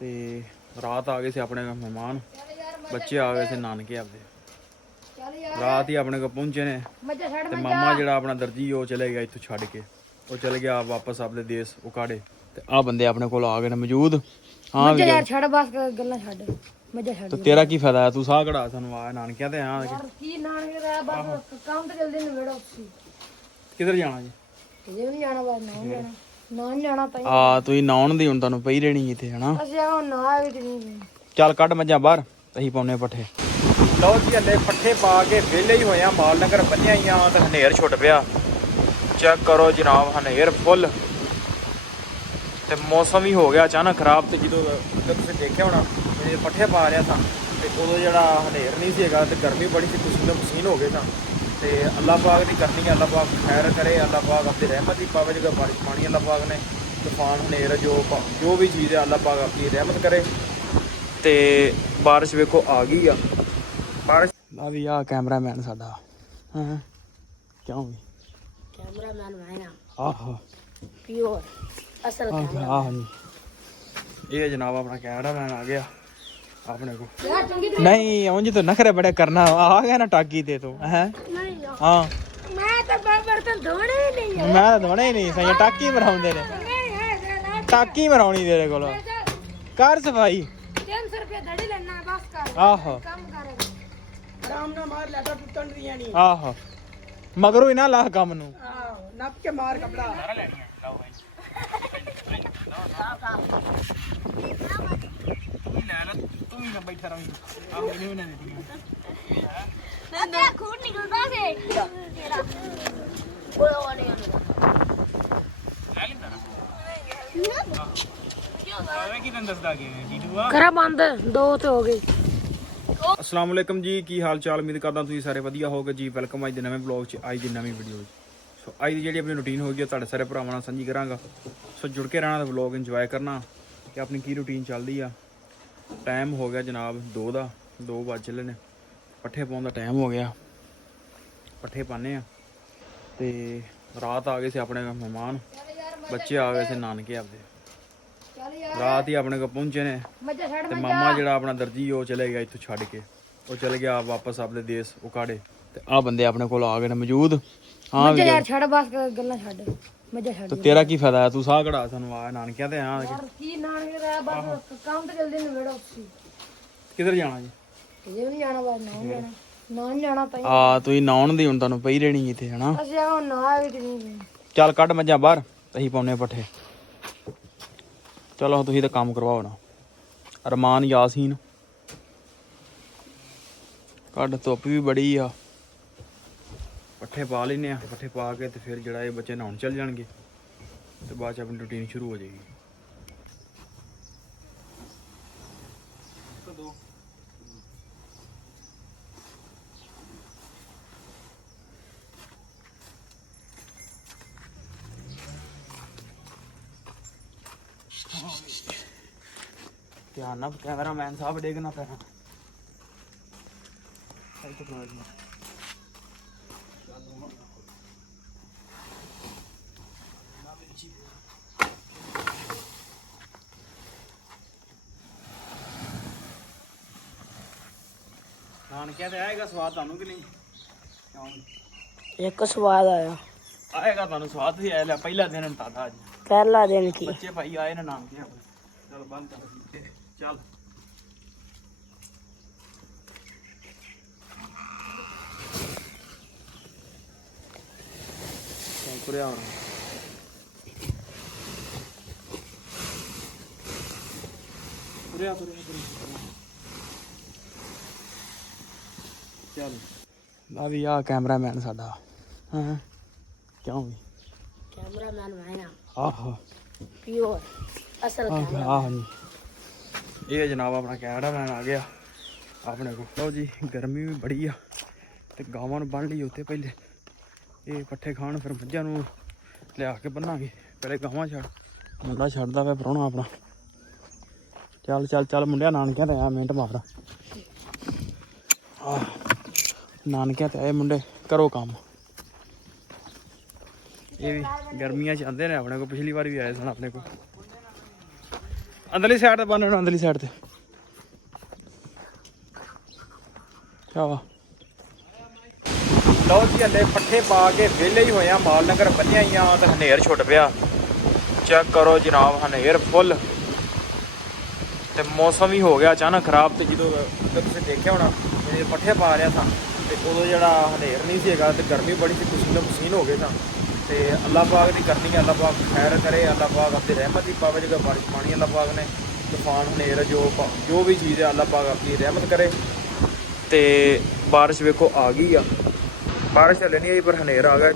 ਤੇ ਰਾਤ ਆ ਗਏ ਸੀ ਆਪਣੇ ਮਹਿਮਾਨ, ਬੱਚੇ ਆ ਗਏ ਸੀ ਨਾਨਕੇ ਆਪਦੇ। ਰਾਤ ਹੀ ਆਪਣੇ ਕੋਲ ਪਹੁੰਚੇ ਨੇ ਤੇ ਮਾਮਾ ਜਿਹੜਾ ਆਪਣਾ ਦਰਜੀ ਉਹ ਚਲੇ ਗਿਆ ਇੱਥੋਂ ਛੱਡ ਕੇ, ਉਹ ਚਲੇ ਗਿਆ ਵਾਪਸ ਆਪਣੇ ਦੇਸ਼ ਉਕਾੜੇ। ਤੇ ਆ ਬੰਦੇ ਆਪਣੇ ਕੋਲ ਆ ਗਏ ਨੇ ਮੌਜੂਦ। ਹਾਂ ਵੀ ਯਾਰ ਛੱਡ ਬਸ ਗੱਲਾਂ ਛੱਡ ਮੱਝਾਂ ਛੱਡ। ਤੇ ਤੇਰਾ ਕੀ ਫਾਇਦਾ ਹੈ, ਤੂੰ ਸਾਹ ਕਢਾ ਸਾਨੂੰ ਆ ਨਾਨਕਿਆਂ ਤੇ ਆ ਯਾਰ ਕੀ ਨਾਨਕੇ ਦਾ ਬਸ ਕੰਮ ਤੇ ਜਲਦੀ ਨਿਬੇੜੋ। ਕਿੱਧਰ ਜਾਣਾ ਜੀ? ਜੇ ਵੀ ਜਾਣਾ ਬਸ ਨਾ ਜਾਣਾ ਤਾਂ ਆ ਤੁਸੀਂ ਨਾਉਣ ਦੀ ਹੁਣ ਤੁਹਾਨੂੰ ਪਈ ਰਹਿਣੀ ਇੱਥੇ ਹਨਾ। ਅਸੀਂ ਹੁਣ ਨਾ ਵੀ ਨਹੀਂ। ਚੱਲ ਕੱਢ ਮੱਝਾਂ ਬਾਹਰ, ਅਸੀਂ ਪਾਉਨੇ ਪੱਠੇ। ਲਓ ਜੀ ਹਲੇ ਪੱਠੇ ਪਾ ਕੇ ਵਿਹਲੇ ਹੀ ਹੋਏ ਆ, ਮਾਲ ਨਗਰ ਬੰਨਿਆ ਹੀ ਆ ਤੇ ਹਨੇਰ ਛੁੱਟ ਪਿਆ। ਚੈੱਕ ਕਰੋ ਜਨਾਬ, ਹਨੇਰ ਫੁੱਲ ਤੇ ਮੌਸਮ ਵੀ ਹੋ ਗਿਆ ਅਚਾਨਕ ਖਰਾਬ। ਤੇ ਜਦੋਂ ਤੁਸੀਂ ਦੇਖਿਆ ਹੋਣਾ ਪੱਠੇ ਪਾ ਰਿਹਾ ਸਾਂ ਤੇ ਉਦੋਂ ਜਿਹੜਾ ਹਨੇਰ ਨਹੀਂ ਸੀ ਹੈਗਾ ਤੇ ਗਰਮੀ ਬੜੀ ਸੀ, ਪਸੀਨੋ ਪਸੀਨ ਹੋ ਗਏ ਸਾਂ। ਤੇ ਅੱਲਾਹ ਪਾਕ ਦੀ ਕਰਨੀ ਹੈ, ਅੱਲਾਹ ਪਾਕ ਖੈਰ ਕਰੇ, ਅੱਲਾਹ ਪਾਕ ਆਪਣੀ ਰਹਿਮਤ ਹੀ ਪਾਵੇ। ਜਗ੍ਹਾ ਬਾਰਿਸ਼ ਪਾਣੀ ਅੱਲਾਹ ਪਾਕ ਨੇ, ਤੂਫਾਨ ਹਨੇਰ ਜੋ ਵੀ ਚੀਜ਼ ਹੈ ਅੱਲਾਹ ਪਾਕ ਆਪਣੀ ਰਹਿਮਤ ਕਰੇ। ਤੇ ਬਾਰਿਸ਼ ਵੇਖੋ ਆ ਗਈ ਆ ਬਾਰਿਸ਼। ਆ ਵੀ ਆ ਕੈਮਰਾਮੈਨ ਸਾਡਾ। ਹਾਂ ਕਿਉਂ ਵੀ ਕੈਮਰਾਮੈਨ ਮੈਂ ਆਹੋ ਪਿਓਰ ਅਸਲ ਆਹ ਇਹ ਜਨਾਬ ਆਪਣਾ ਕੈਮਰਾਮੈਨ ਆ ਗਿਆ ਆਪਣੇ ਕੋ। ਯਾਰ ਚੰਗੀ ਨਹੀਂ ਉਂਝ ਤਾਂ ਨਖਰੇ ਬੜੇ ਕਰਨਾ ਆ ਗਿਆ ਨਾ ਟਾਕੀ ਤੇ ਤੂੰ ਹੈ। ਨਹੀਂ ਹਾਂ ਮੈਂ ਤਾਂ ਬਰਤਨ ਧੋਣੇ ਹੀ ਨਹੀਂ ਮੈਂ ਤਾਂ ਧੋਣੇ ਹੀ ਨਹੀਂ ਸਹੀ, ਟਾਕੀ ਮਰਾਉਂਦੇ ਨੇ, ਟਾਕੀ ਮਰਾਉਣੀ ਤੇਰੇ ਕੋਲ। ਕਰ ਸਫਾਈ 300 ਰੁਪਏ ਦੜੀ ਲੈਣਾ ਬਸ ਕਰ। ਆਹੋ ਕੰਮ ਕਰ ਆਰਾਮ ਨਾਲ ਮਾਰ ਲੈਟਾ ਟੁੱਟਣ ਦੀਆਂ ਨਹੀਂ। ਆਹੋ ਮਗਰੋਂ ਹੀ ਨਾ ਲਾ ਕੰਮ ਨੂੰ। ਆਹੋ ਨੱਪ ਕੇ ਮਾਰ ਕਪੜਾ। ਤੂੰ ਵੀ ਬੈਠਾ ਰਹੀਂ ਆਹ ਮੈਨੂੰ ਨਾ ਦੇ ਨਾ ਤੇ ਖੂਨ ਨਿਕਲਦਾ ਸੀ ਤੇਰਾ। ਓਏ ਉਹ ਨਹੀਂ ਲੈ ਲੈਂਦਾ ਨਾ ਕੀ ਤੈਨੂੰ ਦੱਸਦਾ ਕਿ ਵੀਡੀਓ ਆ ਕਰਾ ਬੰਦ ਦੋ ਤੇ ਹੋ ਗਏ। ਅਸਲਾਮ ਵਾਲੇਕਮ ਜੀ, ਕੀ ਹਾਲ ਚਾਲ? ਉਮੀਦ ਕਰਦਾ ਤੁਸੀਂ ਸਾਰੇ ਵਧੀਆ ਹੋਗੇ ਜੀ। ਵੈਲਕਮ ਅੱਜ ਦੇ ਨਵੇਂ ਵਲੌਗ 'ਚ, ਅੱਜ ਦੀ ਨਵੀਂ ਵੀਡੀਓ 'ਚ। ਸੋ ਅੱਜ ਦੀ ਜਿਹੜੀ ਆਪਣੀ ਰੂਟੀਨ ਹੋਗੀ ਉਹ ਤੁਹਾਡੇ ਸਾਰੇ ਭਰਾਵਾਂ ਨਾਲ ਸਾਂਝੀ ਕਰਾਂਗਾ। ਸੋ ਜੁੜ ਕੇ ਰਹਿਣਾ ਤੇ ਵਲੌਗ ਇੰਜੋਏ ਕਰਨਾ ਕਿ ਆਪਣੀ ਕੀ ਰੂਟੀਨ ਚੱਲਦੀ ਆ। ਟਾਈਮ ਹੋ ਗਿਆ ਜਨਾਬ 2 ਦਾ, 2 ਵੱਜ ਚੱਲੇ ਨੇ। ਪੱਠੇ ਪਾਉਣ ਦਾ ਟਾਈਮ ਹੋ ਗਿਆ, ਪੱਠੇ ਪਾਉਂਦੇ ਆ। ਤੇ ਰਾਤ ਆ ਗਏ ਸੀ ਆਪਣੇ ਮਹਿਮਾਨ, ਬੱਚੇ ਆ ਗਏ ਸੀ ਨਾਨਕੇ ਆਪਦੇ। ਰਾਤ ਹੀ ਆਪਣੇ ਕੋਲ ਪਹੁੰਚੇ ਨੇ ਤੇ ਮਾਮਾ ਜਿਹੜਾ ਆਪਣਾ ਦਰਜੀ ਉਹ ਚਲੇ ਗਿਆ ਇੱਥੋਂ ਛੱਡ ਕੇ, ਉਹ ਚਲੇ ਗਿਆ ਵਾਪਸ ਆਪਣੇ ਦੇਸ਼ ਉਕਾੜੇ। ਤੇ ਆ ਬੰਦੇ ਆਪਣੇ ਕੋਲ ਆ ਗਏ ਨੇ ਮੌਜੂਦ। ਹਾਂ ਵੀ ਯਾਰ ਛੱਡ ਬਸ ਗੱਲਾਂ ਛੱਡ ਮੱਝਾਂ ਛੱਡ। ਤੇ ਤੇਰਾ ਕੀ ਫਾਇਦਾ ਹੈ, ਤੂੰ ਸਾਹ ਕਢਾ ਸਾਨੂੰ ਆ ਨਾਨਕਿਆਂ ਤੇ ਆ। ਯਾਰ ਕੀ ਨਾਨਕੇ ਦਾ ਬਸ ਕੰਮ ਤੇ ਜਲਦੀ ਨਿਬੇੜੋ। ਕਿੱਧਰ ਜਾਣਾ ਜੀ? ਜੇ ਵੀ ਜਾਣਾ ਬਸ ਨਾ ਜਾਣਾ ਤਾਂ ਆ ਤੁਸੀਂ ਨਾਉਣ ਦੀ ਹੁਣ ਤੁਹਾਨੂੰ ਪਈ ਰਹਿਣੀ ਇੱਥੇ ਹਨਾ। ਅਸੀਂ ਹੁਣ ਨਾ ਵੀ ਨਹੀਂ। ਚੱਲ ਕੱਢ ਮੱਝਾਂ ਬਾਹਰ, ਅਸੀਂ ਪਾਉਨੇ ਪੱਠੇ। ਚਲੋ ਤੁਸੀਂ ਤਾਂ ਕੰਮ ਕਰਵਾਓ ਨਾ। ਅਰਮਾਨ ਯਾਸੀਨ ਕੱਢ, ਧੁੱਪ ਵੀ ਬੜੀ ਆ। ਪੱਠੇ ਪਾ ਲੈਨੇ ਆ, ਪੱਠੇ ਪਾ ਕੇ ਤੇ ਫਿਰ ਜਿਹੜਾ ਇਹ ਬੱਚੇ ਨਹਾਉਣ ਚੱਲ ਜਾਣਗੇ ਤੇ ਬਾਅਦ ਚ ਆਪਣੀ ਰੂਟੀਨ ਸ਼ੁਰੂ ਹੋ ਜਾਏਗੀ। ਧਿਆਨ ਨਾਲ ਕੈਮਰਾਮੈਨ ਸਾਹਿਬ ਡੇਗਣਾ ਪੈਣਾ। ਨਾਨਕਿਆਂ ਤੇ ਆਏਗਾ ਸਵਾਦ ਤੁਹਾਨੂੰ ਕਿ ਨਹੀਂ? ਇੱਕ ਸਵਾਦ ਆਇਆ ਆਏਗਾ ਤੁਹਾਨੂੰ ਸਵਾਦ ਹੀ ਆਇਆ। ਪਹਿਲਾ ਦਿਨ ਤਾਦਾ ਅੱਜ ਪਹਿਲਾ ਦਿਨ ਕੀ ਬੱਚੇ ਭਾਈ ਆਏ ਨੇ ਨਾਨਕੇ ਆਪਣੇ। ਚੱਲ ਬੰਦ ਕਰ ਚੱਲ ਤੁਰਿਆ ਹੁਣ ਤੁਰਿਆ ਚੱਲ। ਆ ਵੀ ਆ ਕੈਮਰਾਮੈਨ ਸਾਡਾ। ਹਾਂ ਕਿਉਂ ਵੀ ਕੈਮਰਾਮੈਨ ਮੈਂ ਆਹੋ ਪਿਓਰ ਅਸਲ ਆਹ ਇਹ ਜਨਾਬ ਆਪਣਾ ਕੈਮਰਾਮੈਨ ਆ ਗਿਆ ਆਪਣੇ ਕੋਲ। ਲਓ ਜੀ ਗਰਮੀ ਵੀ ਬੜੀ ਆ ਤੇ ਗਾਵਾਂ ਨੂੰ ਬੰਨ ਲਈ ਉੱਥੇ। ਪਹਿਲੇ ਇਹ ਪੱਠੇ ਖਾਣ, ਫਿਰ ਮੱਝਾਂ ਨੂੰ ਲਿਆ ਕੇ ਬੰਨਾਂਗੇ। ਪਹਿਲੇ ਗਾਵਾਂ ਛੱਡ, ਮੁੰਡਾ ਛੱਡਦਾ ਵਾ ਪ੍ਰਾਹੁਣਾ ਆਪਣਾ। ਚੱਲ ਚੱਲ ਚੱਲ ਮੁੰਡਿਆ, ਨਾਨਕਿਆਂ ਤੇ ਆਇਆ ਮਿੰਟ ਮਾਰਦਾ। ਆਹ ਨਾਨਕਿਆਂ ਤੇ ਆਏ ਮੁੰਡੇ, ਕਰੋ ਕੰਮ। ਇਹ ਵੀ ਗਰਮੀਆਂ 'ਚ ਆਉਂਦੇ ਨੇ ਆਪਣੇ ਕੋਲ, ਪਿਛਲੀ ਵਾਰ ਵੀ ਆਏ ਸਨ ਆਪਣੇ ਕੋਲ। ਅੰਦਰਲੀ ਸਾਈਡ ਤੇ ਬੰਨ ਅੰਦਰਲੀ ਸਾਈਡ ਤੇ ਆਵਾ। ਲਓ ਜੀ ਹਲੇ ਪੱਠੇ ਪਾ ਕੇ ਵਿਹਲੇ ਹੀ ਹੋਏ ਆ, ਮਾਲ ਨਗਰ ਬੰਨਿਆ ਹੀ ਆ ਤੇ ਹਨੇਰ ਛੁੱਟ ਪਿਆ। ਚੈੱਕ ਕਰੋ ਜਨਾਬ, ਹਨੇਰ ਫੁੱਲ ਤੇ ਮੌਸਮ ਵੀ ਹੋ ਗਿਆ ਅਚਾਨਕ ਖਰਾਬ। ਤੇ ਜਦੋਂ ਤੁਸੀਂ ਦੇਖਿਆ ਹੋਣਾ ਜਦੋਂ ਪੱਠੇ ਪਾ ਰਿਹਾ ਸਾਂ ਤੇ ਉਦੋਂ ਜਿਹੜਾ ਹਨੇਰ ਨਹੀਂ ਸੀ ਹੈਗਾ ਤੇ ਗਰਮੀ ਬੜੀ ਸੀ, ਪਸੀਨੋ ਪਸੀਨ ਹੋ ਗਏ ਸਾਂ। ਤੇ ਅੱਲਾਹ ਪਾਕ ਦੀ ਕਰਨੀ ਹੈ, ਅੱਲਾਹ ਪਾਕ ਖੈਰ ਕਰੇ, ਅੱਲਾਹ ਪਾਕ ਆਪਣੀ ਰਹਿਮਤ ਦੀ ਪਾਵੇ। ਜਿਹੜਾ ਬਾਰਿਸ਼ ਪਾਣੀ ਅੱਲਾਹ ਪਾਕ ਨੇ ਤੂਫਾਨ ਹਨੇਰ ਜੋ ਵੀ ਚੀਜ਼ ਹੈ ਅੱਲਾਹ ਪਾਕ ਆਪਣੀ ਰਹਿਮਤ ਕਰੇ। ਤੇ ਬਾਰਿਸ਼ ਵੇਖੋ ਆ ਗਈ ਆ, ਬਾਰਿਸ਼ ਹਲੇ ਨਹੀਂ ਆਈ ਪਰ ਹਨੇਰ ਆ ਗਿਆ।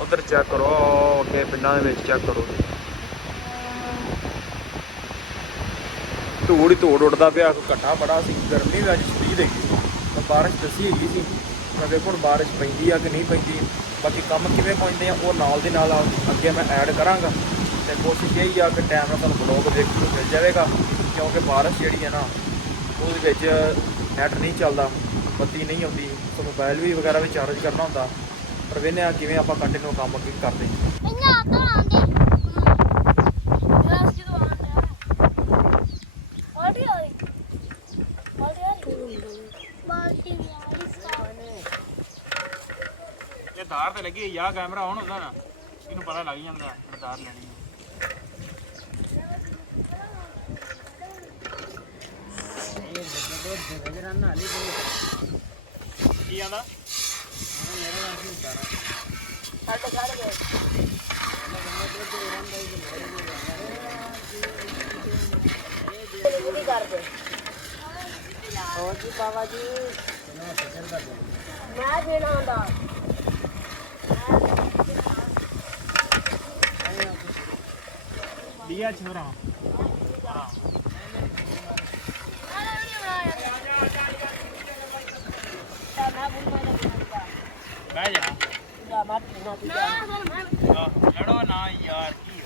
ਉਧਰ ਚੈੱਕ ਕਰੋ ਅੱਗੇ ਪਿੰਡਾਂ ਦੇ ਵਿੱਚ ਚੈੱਕ ਕਰੋ, ਧੂੜ ਹੀ ਧੂੜ ਉੱਡਦਾ ਪਿਆ। ਘੱਟਾ ਬੜਾ ਸੀ, ਗਰਮੀ ਵੀ ਅੱਜ ਸ਼ਦੀਦ ਹੈਗੀ। ਮੈਂ ਬਾਰਿਸ਼ ਦੱਸੀ ਹੈਗੀ ਸੀ, ਮੈਂ ਵੇਖੋ ਹੁਣ ਬਾਰਿਸ਼ ਪੈਂਦੀ ਆ ਕਿ ਨਹੀਂ ਪੈਂਦੀ। ਬਾਕੀ ਕੰਮ ਕਿਵੇਂ ਪਹੁੰਚਦੇ ਆ ਉਹ ਨਾਲ ਦੀ ਨਾਲ ਅੱਗੇ ਮੈਂ ਐਡ ਕਰਾਂਗਾ। ਤੇ ਕੋਸ਼ਿਸ਼ ਇਹੀ ਆ ਕਿ ਟਾਈਮ ਨਾਲ ਤੁਹਾਨੂੰ ਬਲੌਗ ਦੇਖਣ ਨੂੰ ਮਿਲ ਜਾਵੇਗਾ, ਕਿਉਂਕਿ ਬਾਰਿਸ਼ ਜਿਹੜੀ ਹੈ ਨਾ ਉਹਦੇ ਵਿੱਚ ਨੈਟ ਨਹੀਂ ਚੱਲਦਾ, ਬੱਤੀ ਨਹੀਂ ਆਉਂਦੀ, ਸੋ ਮੋਬਾਈਲ ਵੀ ਵਗੈਰਾ ਵੀ ਚਾਰਜ ਕਰਨਾ ਹੁੰਦਾ। ਪਰ ਵੇਖਦੇ ਆ ਕਿਵੇਂ ਆਪਾਂ ਕੰਟੀਨਿਊ ਕੰਮ ਅੱਗੇ ਕਰਦੇ। ਇੰਨਾ ਤਾਂ ਆਂਦੇ ਰਸ ਜਦੋਂ ਆਂਦੇ ਆੜੀ ਆਈ ਬਾਲਟੀ ਯਾਰ ਸਾਨੇ ਇਹ ਧਾਰ ਤੇ ਲੱਗੀ ਯਾ ਕੈਮਰਾ ਆਨ ਹੁੰਦਾ ਨਾ, ਇਹਨੂੰ ਪਤਾ ਲੱਗ ਜਾਂਦਾ ਧਾਰ ਲੈਣੀ। ਕੀ ਆਂਦਾ ਹੋਰ ਜੀ ਬਾਬਾ ਜੀ ਮੈਂ ਦੇਣਾ ਹੁੰਦਾ ਲਿਆ ਛੋਰਾ ਬਹਿ ਜਾ ਲੜੋ ਨਾ ਯਾਰ, ਕੀ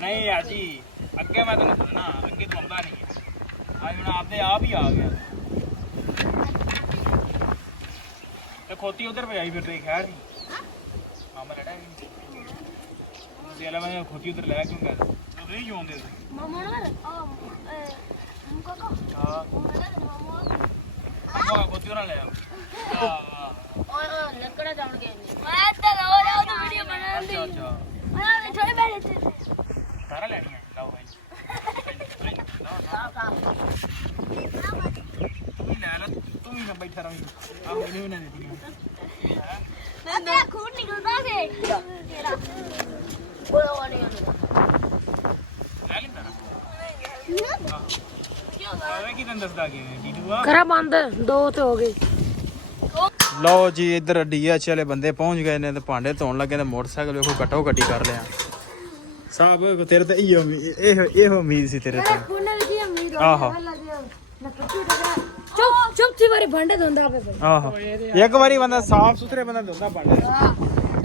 ਨਹੀਂ ਯਾਰ ਜੀ, ਅੱਗੇ ਮੈਂ ਤੈਨੂੰ ਦੱਸਣਾ, ਅੱਗੇ ਤੂੰ ਆਉਂਦਾ ਨਹੀਂ ਅੱਜ ਹੁਣ ਆਪਦੇ ਆਪ ਹੀ ਆ ਗਿਆ। ਤੇ ਖੋਤੀ ਉਧਰ ਪਈ ਫਿਰ ਤੇ ਖੈਰ ਨਹੀਂ ਮਾਮਾ ਲੜਾ ਨਹੀਂ ਤੁਸੀਂ ਅਲਾ ਮੈਂ ਖੋਤੀ ਉਧਰ ਲੈ ਕਿਉਂ ਗਿਆ ਤੂੰ ਨਹੀਂ ਜੋਂਦੇ ਮਾਮਾ ਨਾ ਮੁਕਾ ਕਾ ਹਾਂ ਮਾਮਾ ਖੋਤੀ ਉਹਨਾਂ ਲੈ ਆ ਓਏ ਲੱਕੜਾ ਜਾਣ ਗਏ ਮੈਂ ਤਾਂ ਰੋ ਰਿਹਾ ਉਹ ਵੀਡੀਓ ਬਣਾਉਂਦੀ ਅੱਛਾ ਮੈਂ ਥੋੜੇ ਬੈਠੇ ਸਾਰਾ ਲੈਣੀ ਹੈ ਲਾਓ ਭਾਈ ਤੂੰ ਵੀ ਲੈ ਲੈ, ਤੂੰ ਵੀ ਨਾ ਬੈਠਾ ਰਹੀਂ ਆਹ ਮੈਨੂੰ ਵੀ ਨਾ ਦੇ ਦੀ ਮੈਂ ਤਾਂ ਖੂਨ ਨਿਕਲਦਾ ਸੀ ਤੇਰਾ ਬੋਲੋ ਵਾਲੀ ਲੈ ਲੈਂਦਾ ਨਾ ਆਵੇ ਕੀ ਤੈਨੂੰ ਦੱਸਦਾ ਕਿ ਵੀਡੀਓ ਆ ਕਰਾ ਬੰਦ ਦੋ ਤੇ ਹੋ ਗਏ। ਲਓ ਜੀ ਇੱਧਰ ਡੀਐਚ ਵਾਲੇ ਬੰਦੇ ਪਹੁੰਚ ਗਏ ਨੇ ਤੇ ਭਾਂਡੇ ਧੋਣ ਲੱਗੇ ਤੇ ਮੋਟਰਸਾਈਕਲ ਵੇਖੋ ਕੱਟੋ ਕੱਟੀ ਕਰ ਲਿਆ। ਸਾਹਿਬ ਤੇਰੇ ਤੇ ਇਹੋ ਉਮੀਦ ਸੀ ਤੇਰੇ ਤੋਂ। ਖੂਨ ਦੀ ਉਮੀਦ ਆਹੋ ਚੁੱਪ ਚੁੱਪ ਸੀ ਵਾਰੀ ਭਾਂਡੇ ਧੋਂਦਾ ਪਏ ਆਹੋ ਇੱਕ ਵਾਰੀ ਬੰਦਾ ਸਾਫ ਸੁਥਰੇ ਬੰਦਾ ਧੋਂਦਾ ਭਾਂਡੇ।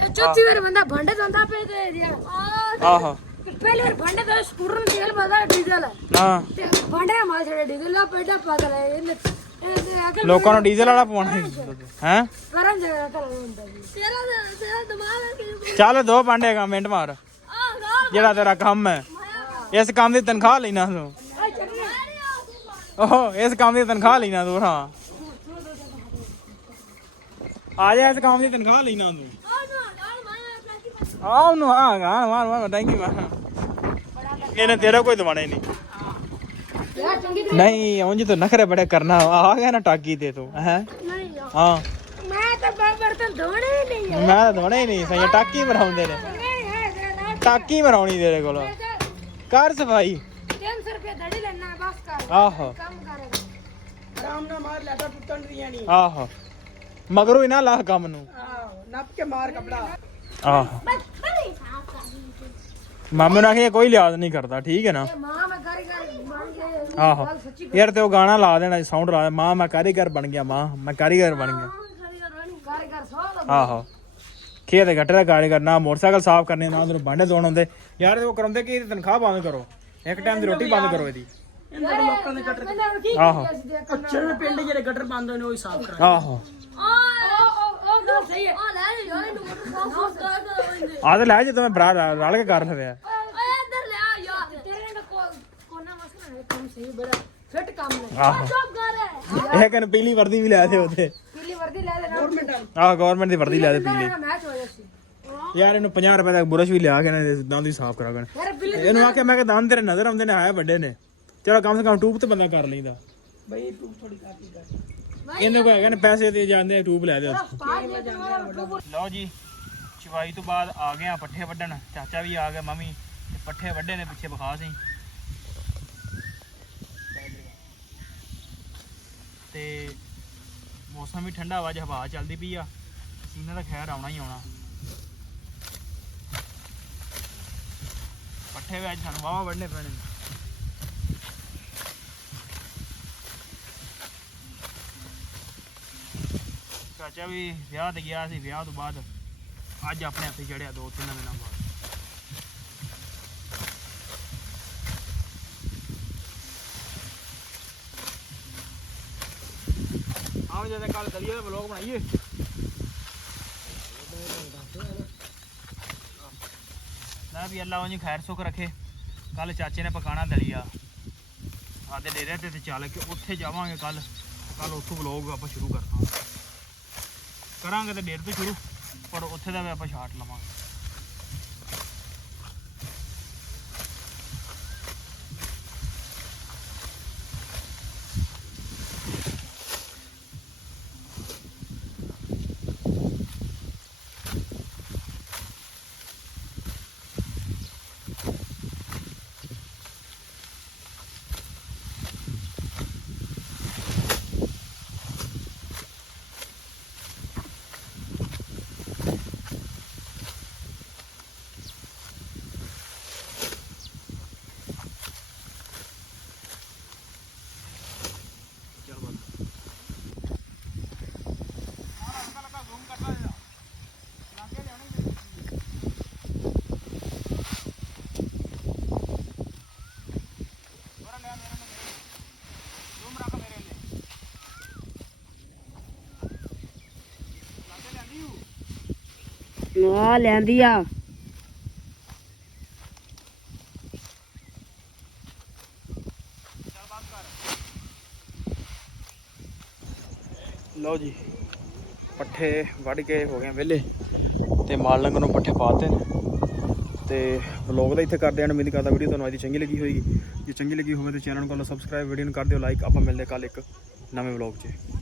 ਚੌਥੀ ਵਾਰ ਬੰਦਾ ਭਾਂਡੇ ਧੋਂਦਾ ਪਏ ਤੇ ਯਾਰ ਆਹੋ ਪਹਿਲੀ ਵਾਰ ਭਾਂਡੇ ਧੋਏ ਸਪੂਰਨ ਤੇਲ ਬਦਾ ਡੀਜ਼ਲ ਹਾਂ ਤੇ ਭਾਂਡੇ ਮਾਲ ਛੜੇ ਡੀਜ਼ਲ ਲਾ ਪੈਡਾ ਪਾਗਲ ਹੈ ਇਹਨੇ ਲੋਕਾਂ ਨੂੰ ਡੀਜ਼ਲ ਵਾਲਾ ਪਵਾਉਣਾ ਹੈ ਕਰਨ ਜਗਾ ਕਰ ਹੁੰਦਾ ਤੇਰਾ ਦਿਮਾਗ ਹੈ ਚੱਲ ਦੋ ਭਾਂਡੇ ਕਾ ਮਿੰਟ ਮਾਰ ਜਿਹੜਾ ਤੇਰਾ ਕੰਮ ਹੈ। ਇਸ ਕੰਮ ਦੀ ਤਨਖਾਹ ਲੈਣਾ ਤੂੰ, ਓਹ ਇਸ ਕੰਮ ਦੀ ਤਨਖਾਹ ਲੈਣਾ ਤੂੰ। ਹਾਂ ਆ ਜਾ, ਇਸ ਕੰਮ ਦੀ ਤਨਖਾਹ ਲੈਣਾ ਤੂੰ। ਆਹ ਉਹਨੂੰ ਮਾਰ ਟੈਂਕੀ ਮਾਰ, ਇਹਨੇ ਤੇਰਾ ਕੋਈ ਦਵਾਣਾ ਹੀ ਨਹੀਂ। ਨਹੀਂ ਉਂਝ ਤੂੰ ਨਖਰੇ ਬੜੇ ਕਰਨਾ ਆ ਗਿਆ ਨਾ ਟਾਕੀ ਤੇ ਤੂੰ ਹੈ। ਹਾਂ ਮੈਂ ਤਾਂ ਬਰਤਨ ਧੋਣੇ ਹੀ ਨਹੀਂ ਮੈਂ ਤਾਂ ਦਵਾਣਾ ਹੀ ਨਹੀਂ ਸਹੀ। ਟਾਕੀ ਮਰਾਉਂਦੇ ਨੇ, ਟਾਕੀ ਮਰਾਉਣੀ ਤੇਰੇ ਕੋਲ। ਕਰ ਸਫਾਈ 300 ਰੁਪਏ ਦੜੀ ਲੈਣਾ ਬਸ ਕਰ ਆਹੋ ਕੰਮ ਕਰ ਆਰਾਮ ਨਾਲ ਮਾਰ ਲੈਟਾ ਟੁੱਟਣ ਦੀਆਂ ਨਹੀਂ। ਆਹੋ ਮਗਰੋਂ ਹੀ ਨਾ ਲਾ ਕੰਮ ਨੂੰ। ਆਹੋ ਨੱਪ ਕੇ ਮਾਰ ਕਪੜਾ। ਆਹੋ ਮਾਮੇ ਨੂੰ ਆਖਿਆ ਕੋਈ ਲਿਆਦ ਨਹੀਂ ਕਰਦਾ, ਠੀਕ ਹੈ ਨਾ। ਮਾਂ ਮੈਂ ਕਾਰੀਗਰ ਬਣ ਗਿਆ। ਆਹੋ ਯਾਰ ਤੇ ਉਹ ਗਾਣਾ ਲਾ ਦੇਣਾ, ਸਾਊਂਡ ਲਾ, ਮਾਂ ਮੈਂ ਕਾਰੀਗਰ ਬਣ ਗਿਆ, ਮਾਂ ਮੈਂ ਕਾਰੀਗਰ ਬਣ ਗਿਆ। ਕਾਰੀਗਰ ਸੋ ਆਹੋ ਖੇਤ ਗੱਟੇ ਦਾ ਕਾਰੀਗਰ, ਨਾ ਮੋਟਰਸਾਈਕਲ ਸਾਫ਼ ਕਰਨੇ, ਨਾ ਉਹਨੂੰ ਭਾਂਡੇ ਧੋਣ ਹੁੰਦੇ। ਯਾਰ ਉਹ ਕਰਾਉਂਦੇ ਕਿ ਇਹਦੀ ਤਨਖਾਹ ਬੰਦ ਕਰੋ, ਇੱਕ ਟਾਈਮ ਦੀ ਰੋਟੀ ਬੰਦ ਕਰੋ ਇਹਦੀ। ਇਹਨਾਂ ਲੋਕਾਂ ਦੇ ਗਟਰ ਆਹੋ ਕੱਚੇ ਪਿੰਡ ਜਿਹੜੇ ਗਟਰ ਬੰਦ ਹੋਏ ਨੇ ਉਹ ਹੀ ਸਾਫ਼ ਕਰਾ। ਆਹੋ ਉਹ ਨਾ ਸਹੀ ਹੈ ਆ ਲੈ ਯਾਰ ਇਹਨੂੰ ਸਾਫ ਕਰ ਦੇ ਆ ਤੇ ਲੈ ਜੇ ਤੂੰ ਬਰਾ ਰਲ ਕੇ ਕਰ ਲਵਿਆ ਓਏ ਇੱਧਰ ਲੈ ਆ ਯਾਰ ਤੇਰੇ ਨਾਲ ਕੋਨਾ ਮਸਲਾ ਕੰਮ ਸਹੀ ਬੜਾ ਫਿੱਟ ਕੰਮ ਨਹੀਂ ਆਹੋ। ਚੁੱਪ ਕਰ ਇਹ ਕਨ ਪੀਲੀ ਵਰਦੀ ਵੀ ਲੈ ਦੇ ਉੱਥੇ ਪੀਲੀ ਵਰਦੀ ਲੈ ਲੈ ਗਵਰਨਮੈਂਟ ਆਹ ਗਵਰਨਮੈਂਟ ਦੀ ਵਰਦੀ ਲੈ ਦੇ ਪੀਲੀ ਮੈਚ ਹੋਇਆ ਸੀ ਯਾਰ ਇਹਨੂੰ 50 ਰੁਪਏ ਦਾ ਬੁਰਸ਼ ਵੀ ਲਿਆ ਕੇ ਨਾ ਦੰਦ ਹੀ ਸਾਫ਼ ਕਰਾ ਕੇ ਯਾਰ ਪੀਲੀ ਇਹਨੂੰ ਆਖਿਆ ਮੈਂ ਕਿ ਦੰਦ ਤੇਰੇ ਨਜ਼ਰ ਆਉਂਦੇ ਨੇ ਆਏ ਵੱਡੇ ਨੇ ਚਲੋ ਕਮ ਸੇ ਕਮ ਟੂਬ ਤੇ ਬੰਦਾ ਕਰ ਲੈਂਦਾ ਬਈ ਤੂੰ ਥੋੜੀ ਕਾਫੀ ਕਰ ਇਹਨੂੰ ਕੋਈ ਹੈਗਾ ਨਾ ਪੈਸੇ ਦੇ ਜਾਂਦੇ ਟੂਬ ਲੈ ਦੇ ਪਾਸ ਲਓ ਜੀ ਚਵਾਈ ਤੋਂ ਬਾਅਦ ਆ ਗਏ ਆ ਪੱਠੇ ਵੱਢਣ ਚਾਚਾ ਵੀ ਆ ਗਿਆ ਮੰਮੀ ਤੇ ਪੱਠੇ ਵੱਢੇ ਨੇ ਪਿੱਛੇ ਵਿਖਾ ਸੀ ਤੇ ਮੌਸਮ ਵੀ ਠੰਡਾ ਵਾ, ਅੱਜ ਹਵਾ ਚੱਲਦੀ ਪਈ ਆ, ਪਸੀਨਾ ਤਾਂ ਖੈਰ ਆਉਣਾ ਹੀ ਆਉਣਾ। ਪੱਠੇ ਵੀ ਅੱਜ ਸਾਨੂੰ ਵਾਹਵਾ ਵੱਢਣੇ ਪੈਣੇ। ਚਾਚਾ ਵੀ ਵਿਆਹ ਤੇ ਗਿਆ ਸੀ, ਵਿਆਹ ਤੋਂ ਬਾਅਦ ਅੱਜ ਆਪਣੇ ਹੱਥੇ ਚੜਿਆ 2-3 ਦਿਨਾਂ ਬਾਅਦ। ਆਓ ਜਦੋਂ ਕੱਲ ਦਲੀਆ ਦਾ ਵਲੌਗ ਬਣਾਈਏ। ਨਾ ਵੀ ਅੱਲਾ ਉਹਨੂੰ ਖੈਰ ਸੁੱਖ ਰੱਖੇ। ਕੱਲ ਚਾਚੇ ਨੇ ਪਕਾਣਾ ਦਲੀਆ ਆਦੇ ਡੇਰੇ ਤੇ ਚੱਲ ਕੇ ਉੱਥੇ ਜਾਵਾਂਗੇ। ਕੱਲ ਉੱਥੋਂ ਵਲੌਗ ਆਪਾਂ ਸ਼ੁਰੂ ਕਰਨਾ ਕਰਾਂਗੇ ਤੇ ਡੇਰ ਤੋਂ ਸ਼ੁਰੂ, ਪਰ ਉੱਥੇ ਦਾ ਵੀ ਆਪਾਂ ਸ਼ਾਟ ਲਵਾਂਗੇ। ਆ ਲੈਂਦੀ ਆ ਲਓ ਜੀ ਪੱਠੇ ਵੱਢ ਕੇ ਹੋ ਗਏ ਵਿਹਲੇ ਤੇ ਮਾਲ ਲੰਗਰ ਨੂੰ ਪੱਠੇ ਪਾਤੇ ਨੇ ਤੇ ਵਲੌਗ ਦਾ ਇੱਥੇ ਕਰਦੇ ਹਾਂ। ਉਮੀਦ ਕਰਦਾ ਵੀਡੀਓ ਤੁਹਾਨੂੰ ਅੱਜ ਦੀ ਚੰਗੀ ਲੱਗੀ ਹੋਏਗੀ। ਜੇ ਚੰਗੀ ਲੱਗੀ ਹੋਵੇ ਤਾਂ ਚੈਨਲ ਨੂੰ ਕਰ ਲਓ ਸਬਸਕ੍ਰਾਈਬ, ਵੀਡੀਓ ਨੂੰ ਕਰ ਦਿਓ ਲਾਈਕ। ਆਪਾਂ ਮਿਲਦੇ ਕੱਲ ਇੱਕ ਨਵੇਂ ਵਲੌਗ 'ਚ।